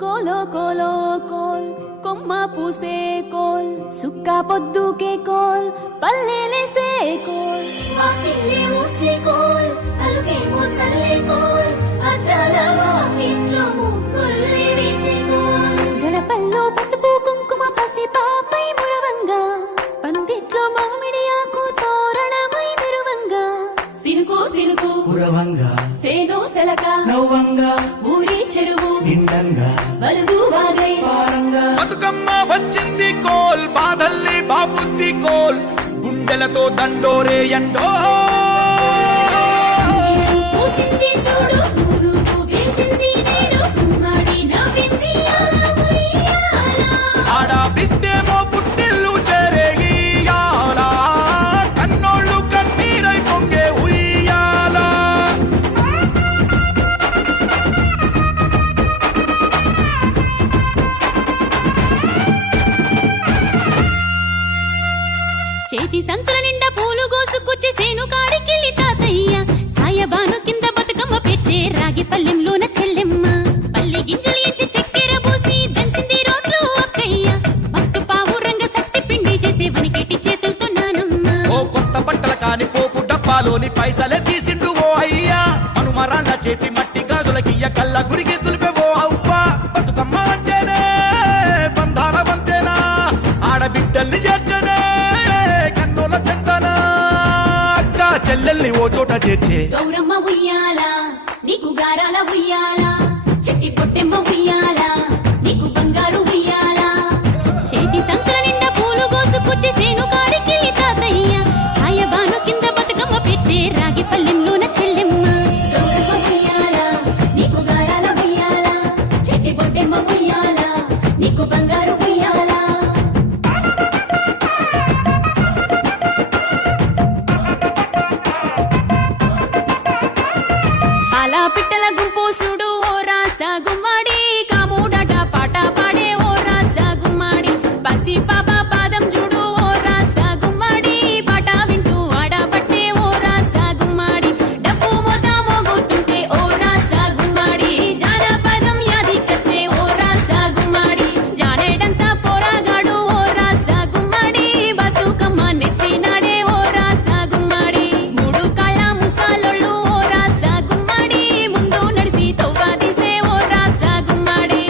కోలో కోలో coal కొమ్మ పూసే coal సుక్క పొద్దుకే coal పల్లెలేసే coal వాకిలి ఊడ్చే కోల్ అలుగే మోసల్లే కోల్ అద్దాల వాకిట్లో ముగ్గుల్ని వేసే కోల్ గడపల్లో పసుపు కుంకుమ పసి పాపై మురవంగా పందిట్లో మామిడి ఆకు తోరణమై మెరువంగా సినుకు సినుకు పురవంగా సేను సెలక నవ్వంగా ఊరి చెరువు నిండంగా బలుగు వాగై పారంగా బతుకమ్మ వచ్చింది కోల్ బాధల్ని బాబుద్ది కోల్ గుండెలతో దండోరే ఎండో పూసింది చూడు పూలుకు వేసింది నేడు కుమ్మడి నవ్వింది అలా ఉయ్యాల. ఆడ బిడ్డేమో పుట్టిల్లు చెరేగియాల కన్నోళ్ళు కన్నీరై పొంగే ఉయ్యాల చేతి సంచుల నిండా పూలు గోసుకొచ్చి సేను కాడికెళ్ళి తాతయ్య సాయబాను కింద బతుకమ్మ పేర్చే రాగి పల్లెంలోన చెల్లెమ్మ పల్లె గింజలు ఇచ్చి చక్కెర పోసి దంచింది రోడ్లు అక్కయ్య మస్తు పావు రంగ సత్తి పిండి చేసే వనికెట్టి చేతులతో నానమ్మ ఓ కొత్త బట్టల కాని పోపు డబ్బాలోని పైసలే తీసిండు ఓ అయ్యా మనుమరాళ్ళ చేతి మట్టి గాజులకియ్య కళ్ళ గురికి తులిపే ఓ అవ్వ బతుకమ్మ అంటేనే బంధాల వంతేనా ఆడబిడ్డల్ని చేర్చనే కన్నుల చెంతనా అక్క చెల్లెల్ని ఓ చోట చేర్చే గౌరమ్మ ఉయ్యాల నీకు గారాల ఉయ్యాల చెట్టి పొట్టెమ్మ ఉయ్యాల నీకు బంగారు ఉయ్యాల చేతి సంచుల నిండా పూలు గోసుకొచ్చి సేను కాడికెళ్ళి తాతయ్య సాయబాను కింద బతుకమ్మ పేర్చే రాగి పల్లెంలోన చెల్లెమ్మ గౌరమ్మ ఉయ్యాల నీకు గారాల ఉయ్యాల చెట్టి పొట్టెమ్మ ఉయ్యాల నీకు బంగారు ఉయ్యాల అలా పిట్టల గుంపు చూడు ఓ రాస గుమ్మడి కాముడట పాట పాడే ఓ రాస గుమ్మడి పసి పాప పాదం చూడు ఓ రాస గుమ్మడి పాట వింటూ ఆడబట్టే ఓ రాస గుమ్మడి డప్పు మోత మోగుతుంటే ఓ రాస గుమ్మడి జానపదం యాది కచ్చే ఓ రాస గుమ్మడి జానేడంతా పోరాగాడు ఓ రాస గుమ్మడి బతుకమ్మ నెత్తినాడే ఓ రాస గుమ్మడి మూడు కాళ్ళ ముసాలొళ్ళు ఓ రాస గుమ్మడి ముందు నడిసి తవ్వాదిసే ఓ రాస గుమ్మడి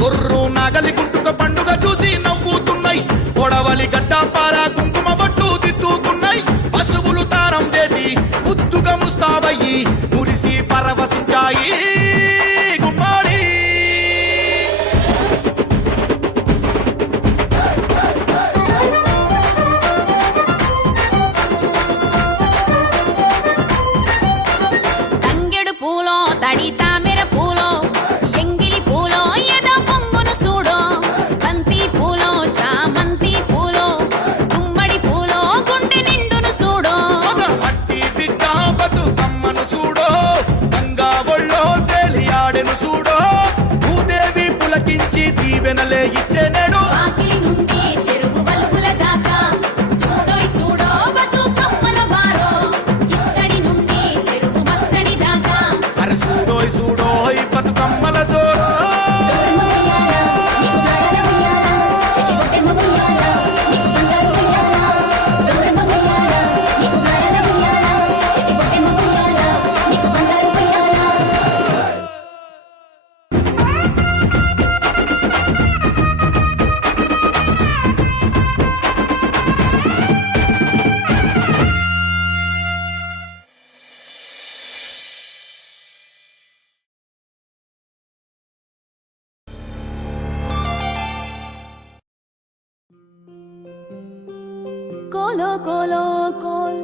గొర్రు నాగలి గుంటుక పండుగ చూసి నవ్వుతున్నాయి పొడవలి గడ్డ పార కుంకుమ బట్టు దిద్దుకున్నాయి పశువులు తారం చేసి ముద్దుగా ముస్తాబయ్యి మురిసి పరవశించాయి గుమ్మాడి తంగెడు పూలో తడి తామెర పూలో ఎంగిలి పూలో ఎద పొంగును చూడో బంతి పూలో చామంతి పూలో గుమ్మడి పూలో గుండె నిండును చూడో మట్టి బిడ్డ బతుకమ్మను చూడో గంగా ఒళ్ళో తేలియాడెను చూడో భూదేవి పులకించి దీవెనలే ఇచ్చెనెడు వాకిలి నుండి చెరువు వలుగుల దాకా చూడోయ్ చూడో బతుకమ్మల బారో చిత్తడి నుండి చెరువు మత్తడి దాకా అరే చూడోయ్ చూడోయ్ బతుకమ్మల జోరో గౌరమ్మ ఉయ్యాల, నీకు గారాల ఉయ్యాల, చెట్టి పొట్టెమ్మ ఉయ్యాల, నీకు బంగారు ఉయ్యాల. గౌరమ్మ ఉయ్యాల, నీకు గారాల ఉయ్యాల, చెట్టి పొట్టెమ్మ ఉయ్యాల, నీకు బంగారు ఉయ్యాల. కోలో కోలో కోల్